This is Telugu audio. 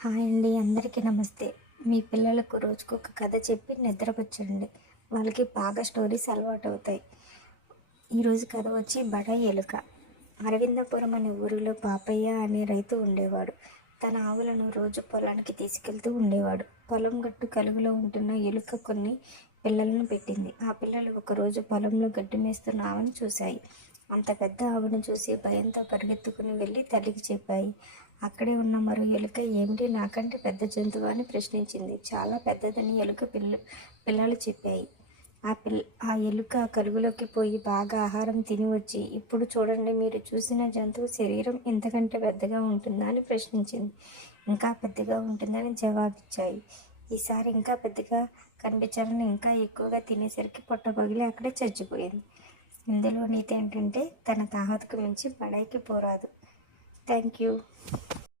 హాయ్ అండి, అందరికీ నమస్తే. మీ పిల్లలకు రోజుకొక కథ చెప్పి నిద్రపుచ్చండి. వాళ్ళకి బాగా స్టోరీస్ అలవాటవుతాయి. ఈరోజు కథ వచ్చి బడాయి ఎలుక. అరవిందపురం అనే ఊరిలో పాపయ్య అనే రైతు ఉండేవాడు. తన ఆవులను రోజు పొలానికి తీసుకెళ్తూ ఉండేవాడు. పొలం గట్టు కలుగులో ఉంటున్న ఎలుక కొన్ని పిల్లలను పెట్టింది. ఆ పిల్లలు ఒకరోజు పొలంలో గడ్డి మేస్తున్న ఆవును చూశాయి. అంత పెద్ద ఆవును చూసి భయంతో పరిగెత్తుకుని వెళ్ళి తల్లికి చెప్పాయి. అక్కడే ఉన్న మరో ఎలుక, ఏమిటి నాకంటే పెద్ద జంతువు అని ప్రశ్నించింది. చాలా పెద్దదని ఎలుక పిల్లలు చెప్పాయి. ఆ ఎలుక కలుగులోకి పోయి బాగా ఆహారం తిని వచ్చి, ఇప్పుడు చూడండి, మీరు చూసిన జంతువు శరీరం ఇంతకంటే పెద్దగా ఉంటుందా అని ప్రశ్నించింది. ఇంకా పెద్దగా ఉంటుందని జవాబిచ్చాయి. ఈసారి ఇంకా పెద్దగా కనిపించాలని ఇంకా ఎక్కువగా తినేసరికి పొట్ట పగిలి అక్కడే చచ్చిపోయింది. ఇందులో నీతి ఏంటంటే, తన తాహతుకు మించి బడాయికి పోరాదు. Thank you.